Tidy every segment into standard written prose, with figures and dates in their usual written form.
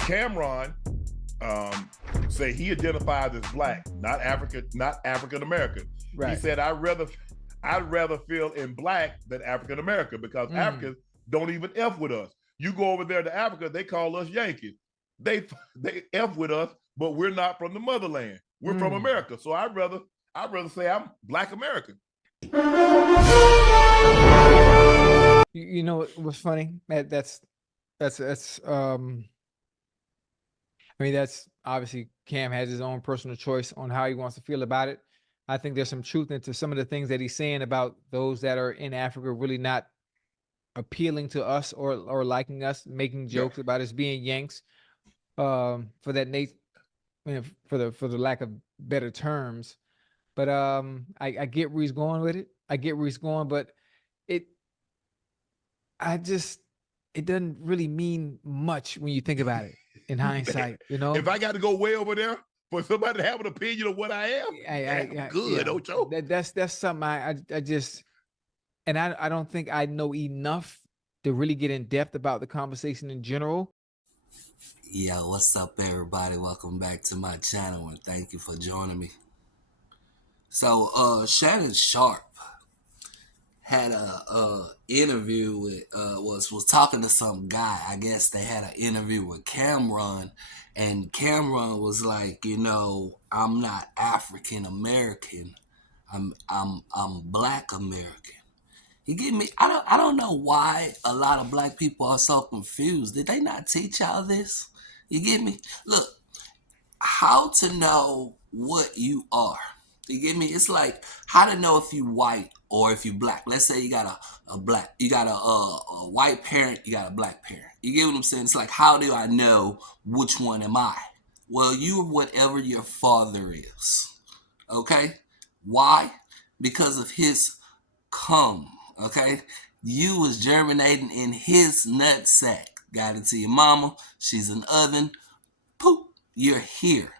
Cameron say he identifies as black, not African American. He Right. said, I'd rather feel in black than African American because Africans don't even F with us. You go over there to Africa, they call us Yankees. They they F with us, but we're not from the motherland. We're from America. So I'd rather say I'm black American. You know what's funny? That's I mean, that's obviously Cam has his own personal choice on how he wants to feel about it. I think there's some truth into some of the things that he's saying about those that are in Africa really not appealing to us or liking us, making jokes about us being Yanks, for that for the lack of better terms. But I get where he's going with it. I get where he's going, but it I just it doesn't really mean much when you think about it in hindsight, you know. If I got to go way over there for somebody to have an opinion of what I am, I'm good, Ocho. That's something I just, and I don't think I know enough to really get in depth about the conversation in general. Yo, what's up, everybody? Welcome back to my channel, and thank you for joining me. So, Shannon Sharpe had a interview with was talking to some guy. I guess they had an interview with Cameron, and Cameron was like, you know, I'm not African American, I'm Black American. You get me? I don't know why a lot of black people are so confused. Did they not teach y'all this? You get me? Look, how to know what you are. You get me? It's like how to know if you white or if you black. Let's say you got a black, you got a white parent, you got a black parent. You get what I'm saying? It's like, how do I know which one am I? Well, you are whatever your father is. Okay? Why? Because of his cum. Okay? You was germinating in his nut sack. Got it to your mama. She's an oven. Poop. You're here.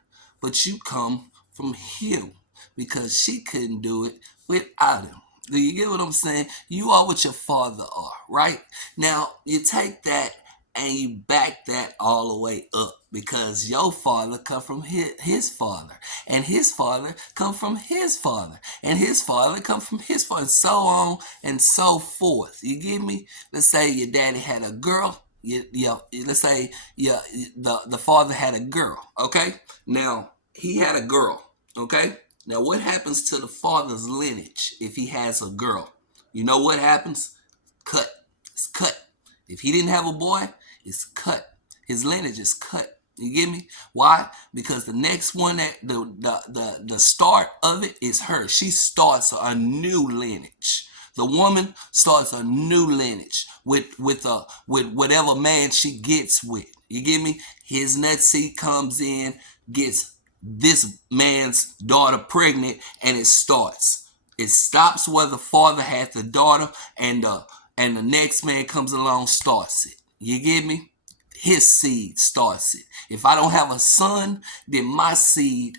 But you come from him because she couldn't do it without him. Do you get what I'm saying? You are what your father are, right? Now, you take that and you back that all the way up because your father come from his father, and his father come from his father, and his father come from his father, and so on and so forth. You get me? Let's say your daddy had a girl. Let's say the father had a girl. Okay, now he had a girl. Okay, now what happens to the father's lineage if he has a girl? You know what happens? Cut. It's cut. If he didn't have a boy, it's cut. His lineage is cut. You get me? Why? Because the next one, that the start of it is her. She starts a new lineage. The woman starts a new lineage with whatever man she gets with. You get me? His nut seed comes in, gets this man's daughter pregnant, and it starts. It stops where the father had the daughter, and the next man comes along, starts it. You get me? His seed starts it. If I don't have a son, then my seed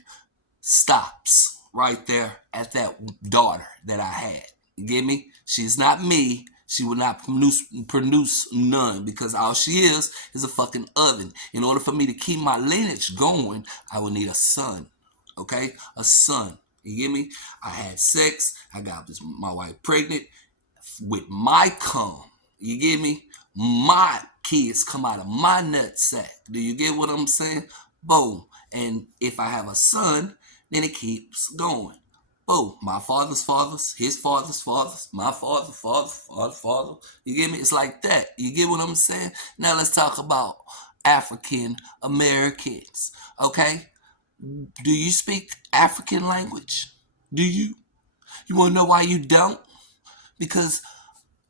stops right there at that daughter that I had. You get me? She's not me. She will not produce none because all she is a fucking oven. In order for me to keep my lineage going, I will need a son. Okay? A son. You get me? I had sex. I got my wife pregnant with my cum. You get me? My kids come out of my nut sack. Do you get what I'm saying? Boom. And if I have a son, then it keeps going. Boom. My father's fathers, his father's fathers, my father's father. You get me? It's like that. You get what I'm saying? Now let's talk about African Americans. Okay? Do you speak African language? Do you? You want to know why you don't? Because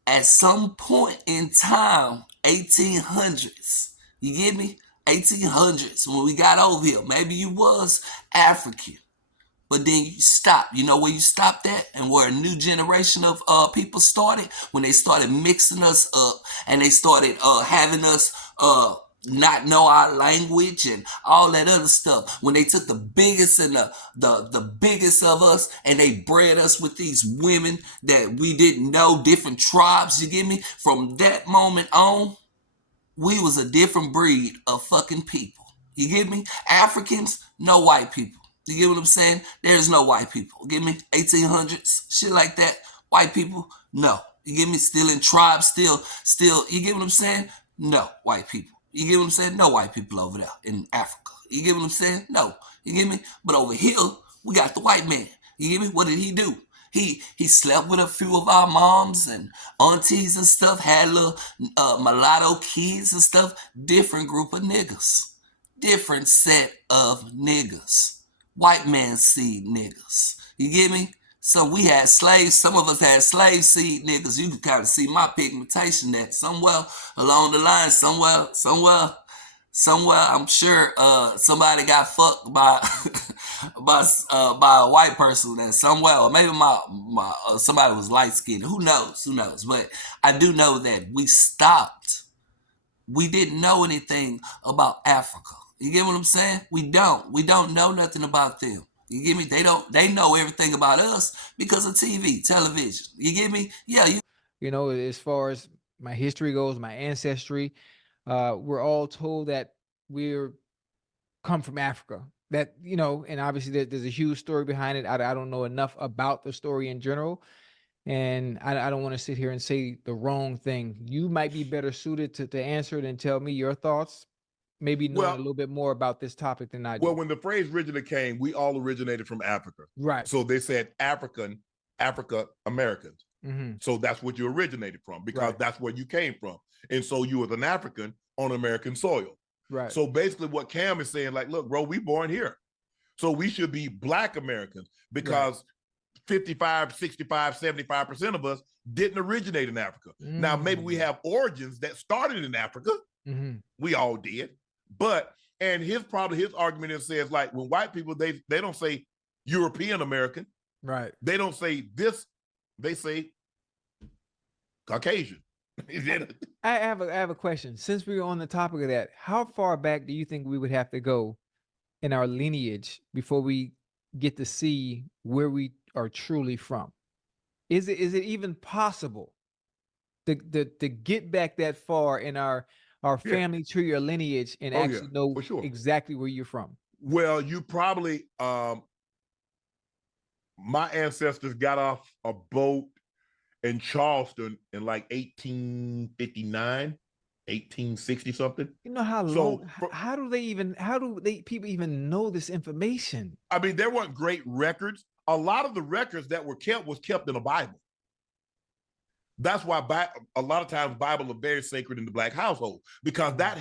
at some point in time, 1800s, you get me? 1800s, when we got over here, maybe you was African, but then you stopped. You know where you stopped at and where a new generation of people started? When they started mixing us up and they started having us not know our language and all that other stuff. When they took the biggest and the biggest of us and they bred us with these women that we didn't know, different tribes, you get me? From that moment on, we was a different breed of fucking people. You get me? Africans, no white people. You get what I'm saying? There's no white people. Get me? 1800s, shit like that. White people, no. You get me? Still in tribes, still. You get what I'm saying? No white people. You get what I'm saying? No white people over there in Africa. You get what I'm saying? No. You get me? But over here, we got the white man. You get me? What did he do? He slept with a few of our moms and aunties and stuff, had little mulatto kids and stuff. Different group of niggas. Different set of niggas. White man seed niggas. You get me? So we had slaves. Some of us had slave seed niggas. You can kind of see my pigmentation that somewhere along the line, somewhere, I'm sure somebody got fucked by by a white person that somewhere, or maybe my somebody was light skinned. Who knows? But I do know that we stopped. We didn't know anything about Africa. You get what I'm saying? We don't know nothing about them. You get me? They know everything about us because of TV, television. You get me? Yeah. You know, as far as my history goes, my ancestry, we're all told that we're come from Africa. That, you know, and obviously there's a huge story behind it. I don't know enough about the story in general. And I don't want to sit here and say the wrong thing. You might be better suited to answer it and tell me your thoughts, maybe knowing a little bit more about this topic than I do. Well, when the phrase originally came, we all originated from Africa. Right. So they said Africa Americans. Mm-hmm. So that's what you originated from, because that's where you came from. And so you was an African on American soil. Right. So basically what Cam is saying, like, look, bro, we born here. So we should be Black Americans, because 55, 65, 75% of us didn't originate in Africa. Now, maybe we have origins that started in Africa. We all did. But, and his argument is says, like, when white people, they don't say European American. Right. They don't say this. They say Caucasian. I have a question. Since we're on the topic of that, how far back do you think we would have to go in our lineage before we get to see where we are truly from? Is it even possible to get back that far in our family tree or lineage and actually know exactly where you're from? Well, you probably my ancestors got off a boat in Charleston in like 1859, 1860 something. You know how long? How do people even know this information? I mean, there weren't great records. A lot of the records that were kept in a Bible. That's why a lot of times Bible are very sacred in the Black household, because that